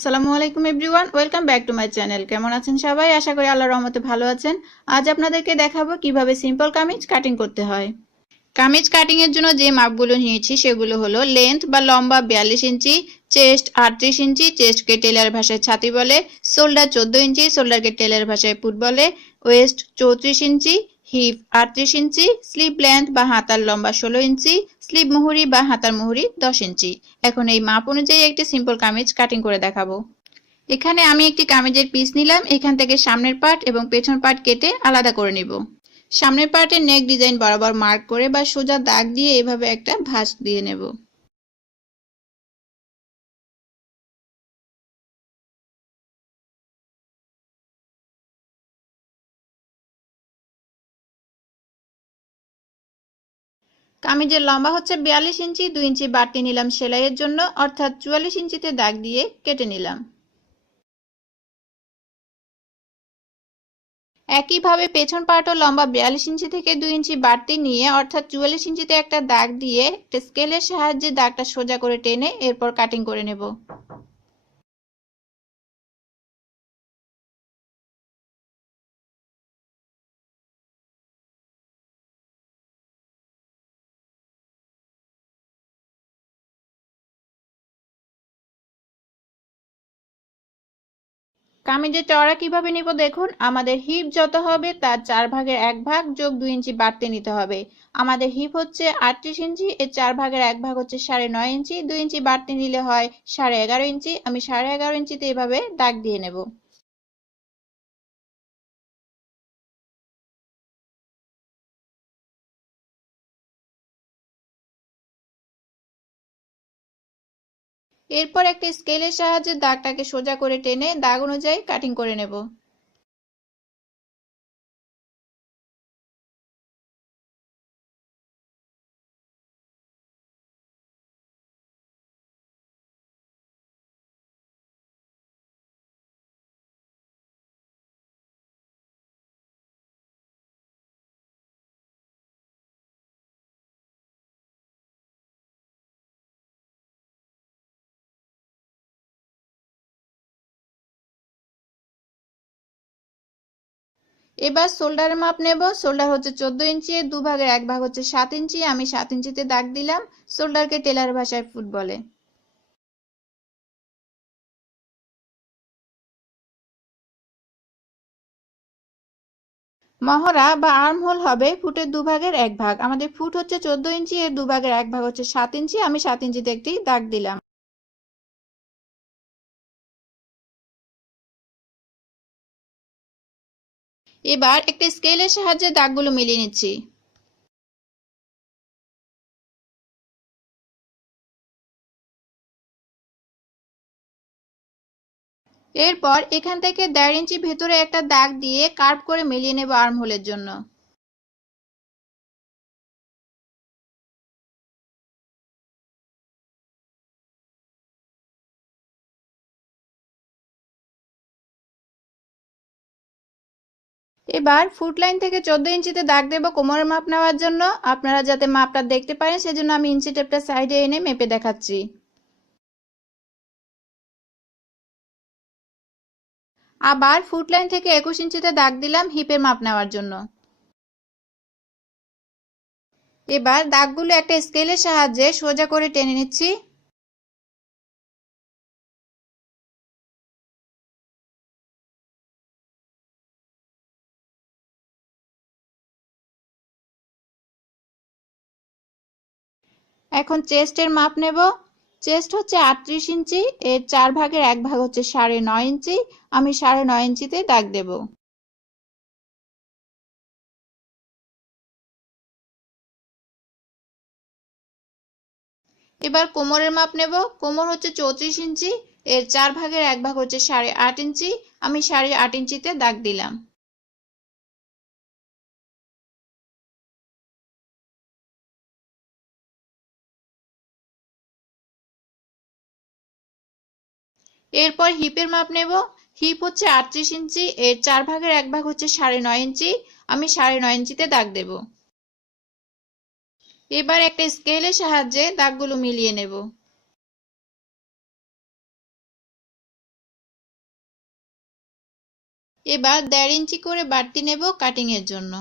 আসসালামু আলাইকুম everyone, welcome back to my channel. কেমন আছেন সবাই? আশা করি আল্লাহর রহমতে ভালো আছেন। আজ আপনাদেরকে দেখাবো কিভাবে সিম্পল কামিজ কাটিং করতে হয়। কামিজ কাটিং এর জন্য যে মাপগুলো নিয়েছি সেগুলো হলো লেন্থ বা লম্বা 42 ইঞ্চি, চেস্ট 38 ইঞ্চি, চেস্টকে টেলার ভাষায় ছাতি বলে, শোল্ডার 14 ইঞ্চি, শোল্ডারকে টেলার ভাষায় ফুট বলে, ওয়েস্ট 34 ইঞ্চি, হিপ 38 ইঞ্চি, স্লিভ লেন্থ বা হাতার লম্বা 16 ইঞ্চি, স্লিভ মুহুরি বা হাতার মুহুরি 10 ইঞ্চি। এখন এই মাপ অনুযায়ী একটি সিম্পল কামিজ কাটিং করে দেখাবো। এখানে আমি একটি কামিজের পিস নিলাম। এখান থেকে সামনের পার্ট এবং পেছন পার্ট কেটে আলাদা করে নিব। সামনের পার্টের নেক ডিজাইন বরাবর মার্ক করে বা সোজা দাগ দিয়ে এভাবে একটা ভাঁজ দিয়ে নেব। কামিজের লম্বা হচ্ছে 42 ইঞ্চি, 2 ইঞ্চি বাড়তি নিলাম সেলাইয়ের জন্য, অর্থাৎ 44 ইঞ্চিতে দাগ দিয়ে কেটে নিলাম। একইভাবে পেছন পার্টও লম্বা 42 ইঞ্চি থেকে 2 ইঞ্চি বাড়তি নিয়ে, অর্থাৎ 44 ইঞ্চিতে একটা দাগ দিয়ে একটা স্কেলের সাহায্যে দাগটা সোজা করে টেনে এরপর কাটিং করে নেব। কামিজের চওড়া কিভাবে নিব দেখুন। আমাদের হিপ যত হবে তার 4 ভাগের 1 ভাগ যোগ 2 ইঞ্চি বাড়তি নিতে হবে। আমাদের হিপ হচ্ছে 38 ইঞ্চি, এর 4 ভাগের 1 ভাগ হচ্ছে 9.5 ইঞ্চি, 2 ইঞ্চি বাড়তি নিলে হয় 11.5 ইঞ্চি। আমি 11.5 ইঞ্চিতে এভাবে দাগ দিয়ে নেব। এরপর একটা স্কেলের সাহায্যে দাগটাকে সোজা করে টেনে দাগ অনুযায়ী কাটিং করে নেব। এবার শোল্ডারের মাপ নেব। শোল্ডার হচ্ছে 14 ইঞ্চি, এর 2 ভাগের 1 ভাগ হচ্ছে 7 ইঞ্চি। আমি 7 ইঞ্চিতে দাগ দিলাম। শোল্ডারকে টেলার ভাষায় ফুট বলে। মহড়া বা আর্ম হোল হবে ফুটের 2 ভাগের 1 ভাগ। আমাদের ফুট হচ্ছে 14 ইঞ্চি, এর 2 ভাগের 1 ভাগ হচ্ছে 7 ইঞ্চি। আমি 7 ইঞ্চিতে একটি দাগ দিলাম। এবার একটা স্কেলের সাহায্যে দাগগুলো মিলিয়ে নিচ্ছি। এরপর এখান থেকে 1.5 ইঞ্চি ভেতরে একটা দাগ দিয়ে কার্ভ করে মিলিয়ে নেব আর্ম হোলের জন্য। এবার ফুট লাইন থেকে 14 ইঞ্চিতে দাগ দেব কোমরের মাপ নেওয়ার জন্য। আপনারা যাতে মাপটা দেখতে পারেন সেজন্য আমি ইঞ্চি টেপটা সাইডে এনে মেপে দেখাচ্ছি। আবার ফুট লাইন থেকে 21 ইঞ্চিতে দাগ দিলাম হিপের মাপ নেওয়ার জন্য। এবার দাগগুলো একটা স্কেলের সাহায্যে সোজা করে টেনে নিচ্ছি। এখন চেস্টের মাপ নেব। চেস্ট হচ্ছে 38 ইঞ্চি, এর 4 ভাগের 1 ভাগ হচ্ছে 9.5 ইঞ্চি। আমি 9.5 ইঞ্চিতে দাগ দেব। এবার কোমরের মাপ নেব। কোমর হচ্ছে 34 ইঞ্চি, এর 4 ভাগের 1 ভাগ হচ্ছে 8.5 ইঞ্চি। আমি 8.5 ইঞ্চিতে দাগ দিলাম। এরপর হিপের মাপ নেব। হিপ হচ্ছে 38 ইঞ্চি, এর 4 ভাগের 1 ভাগ হচ্ছে 9.5 ইঞ্চি। আমি 9.5 ইঞ্চিতে দাগ দেব। এবার একটা স্কেলের সাহায্যে দাগগুলো মিলিয়ে নেব। এবার 1.5 ইঞ্চি করে বাড়তি নেব কাটিং এর জন্য।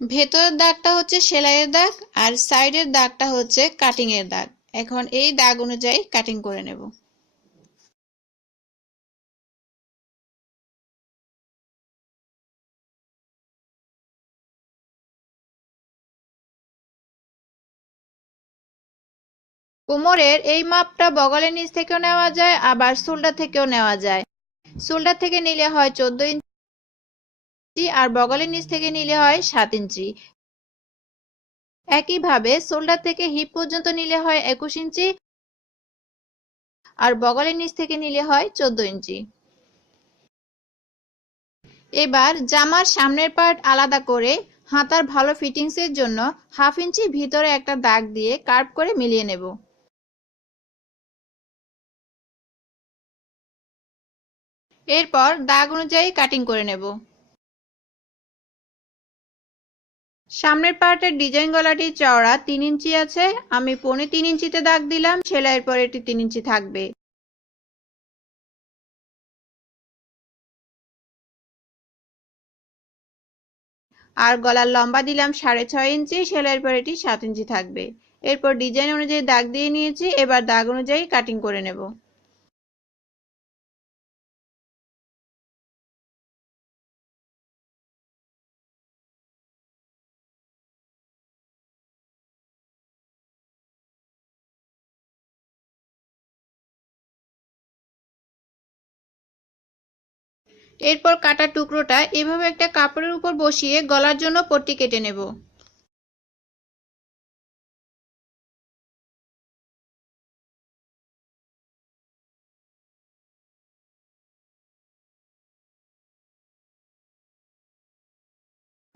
ভেতরের দাগটা হচ্ছে সেলাইয়ের দাগ আর সাইডের দাগটা হচ্ছে কাটিং এর দাগ। এখন এই দাগ অনুযায়ী কাটিং করে নেব। কোমরের এই মাপটা বগলের নিচ থেকেও নেওয়া যায়, আবার শোল্ডার থেকেও নেওয়া যায়। শোল্ডার থেকে নিলে হয় 14 ইঞ্চি আর বগলের নিচ থেকে নিলে হয় 7 ইঞ্চি। একইভাবে শোল্ডার থেকে হিপ পর্যন্ত নিলে হয় 21 ইঞ্চি আর বগলের নিচ থেকে নিলে হয় 14 ইঞ্চি। এবার জামার সামনের পার্ট আলাদা করে হাতার ভালো ফিটিংসের জন্য 1/2 ইঞ্চি ভিতরে একটা দাগ দিয়ে কার্ভ করে মিলিয়ে নেব। এরপর দাগ অনুযায়ী কাটিং করে নেব। সামনের পার্টের ডিজাইন গলাটি চওড়া 3 ইঞ্চি আছে, আমি 3.25 ইঞ্চিতে দাগ দিলাম। সেলাইয়ের পর এটি 3 ইঞ্চি থাকবে। আর গলার লম্বা দিলাম 6.5 ইঞ্চি, সেলাইয়ের পর এটি 7 ইঞ্চি থাকবে। এরপর ডিজাইন অনুযায়ী দাগ দিয়ে নিয়েছি, এবার দাগ অনুযায়ী কাটিং করে নেব। এরপর কাটা টুকরোটা এভাবে একটা কাপড়ের উপর বসিয়ে গলার জন্য পট্টি কেটে নেব।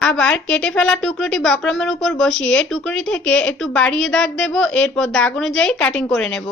আবার কেটে ফেলা টুকরোটি বক্রমের উপর বসিয়ে টুকরোটি থেকে একটু বাড়িয়ে দাগ দেব। এরপর দাগ অনুযায়ী কাটিং করে নেব।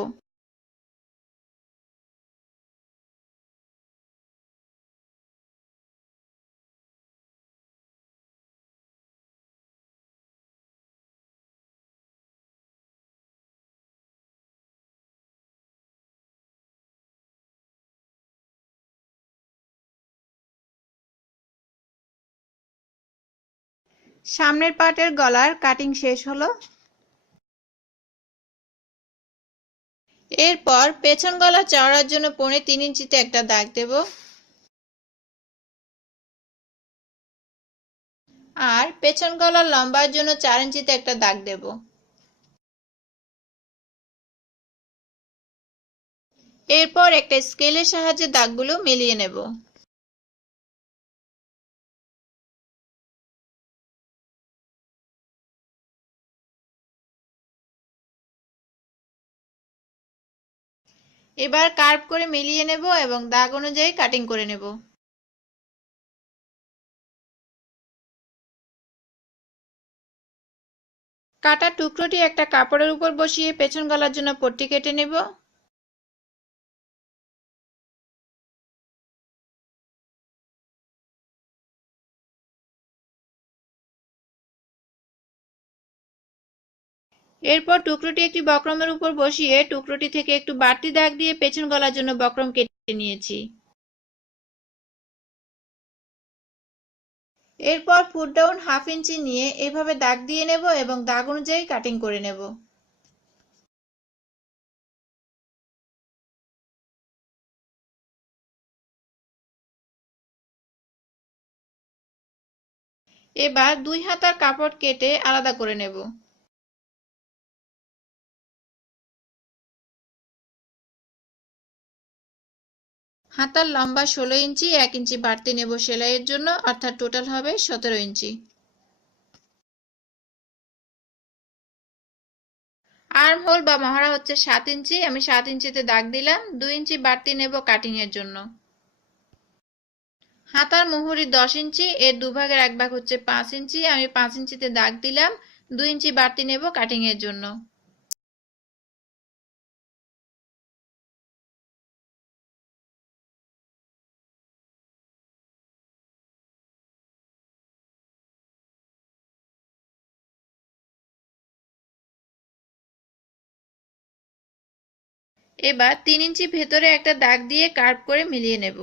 সামনের পার্টের গলার কাটিং শেষ হলো। এরপর পেছন গলা চওড়ার জন্য 3.25 ইঞ্চিতে একটা দাগ দেব আর পেছন গলার লম্বার জন্য 4 ইঞ্চিতে একটা দাগ দেব। এরপর একটা স্কেলের সাহায্যে দাগগুলো মিলিয়ে নেব। এবার কার্ভ করে মিলিয়ে নেব এবং দাগ অনুযায়ী কাটিং করে নেব। কাটা টুকরোটি একটা কাপড়ের উপর বসিয়ে পেছন গলার জন্য পট্টি কেটে নেব। এরপর টুকরোটি একটি বক্রমের উপর বসিয়ে টুকরোটি থেকে একটু বাড়তি দাগ দিয়ে পেছন গলার জন্য বক্রম কেটে নিয়েছি। এরপর ফুট ডাউন 1/2 ইঞ্চি নিয়ে এভাবে দাগ দিয়ে নেব এবং দাগ অনুযায়ী কাটিং করে নেব। এবার 2 হাতার কাপড় কেটে আলাদা করে নেব। হাতার লম্বা 16 ইঞ্চি, 1 ইঞ্চি বাড়তি নেব সেলাইয়ের জন্য, অর্থাৎ টোটাল হবে 17 ইঞ্চি। আর্ম হোল বা মহড়া হচ্ছে 7 ইঞ্চি, আমি 7 ইঞ্চিতে দাগ দিলাম। 2 ইঞ্চি বাড়তি নেব কাটিং এর জন্য। হাতার মুহুরি 10 ইঞ্চি, এর দুভাগের এক ভাগ হচ্ছে 5 ইঞ্চি, আমি 5 ইঞ্চিতে দাগ দিলাম। 2 ইঞ্চি বাড়তি নেব কাটিং এর জন্য। এবার 3 ইঞ্চি ভেতরে একটা দাগ দিয়ে কার্ভ করে মিলিয়ে নেব।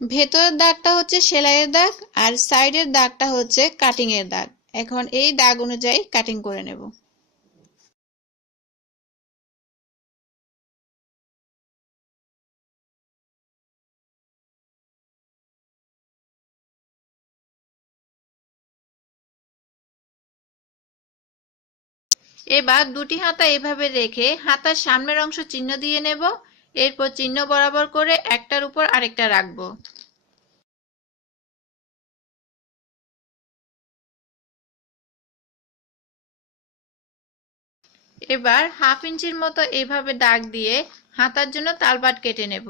ভেতরের দাগটা হচ্ছে সেলাইয়ের দাগ আর সাইডের দাগটা হচ্ছে কাটিং এর দাগ। এখন এই দাগ অনুযায়ী কাটিং করে নেব। এবার দুটি হাতা এভাবে রেখে হাতার সামনের অংশ চিহ্ন দিয়ে নেব। এরপর চিহ্ন বরাবর করে একটার উপর আরেকটা রাখবো। এবার 1/2 ইঞ্চির মতো এভাবে দাগ দিয়ে হাতার জন্য তালপাট কেটে নেব।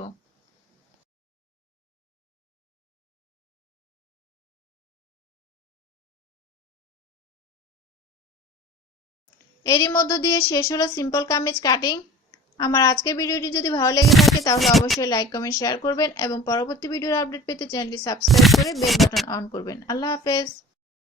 এরই মধ্য দিয়ে শেষ হলো সিম্পল কামিজ কাটিং। আমার আজকের ভিডিওটি যদি ভালো লেগে থাকে তাহলে অবশ্যই লাইক কমেন্ট শেয়ার করবেন এবং পরবর্তী ভিডিওর আপডেট পেতে চ্যানেলটি সাবস্ক্রাইব করে বেল বাটন অন করবেন। আল্লাহ হাফেজ।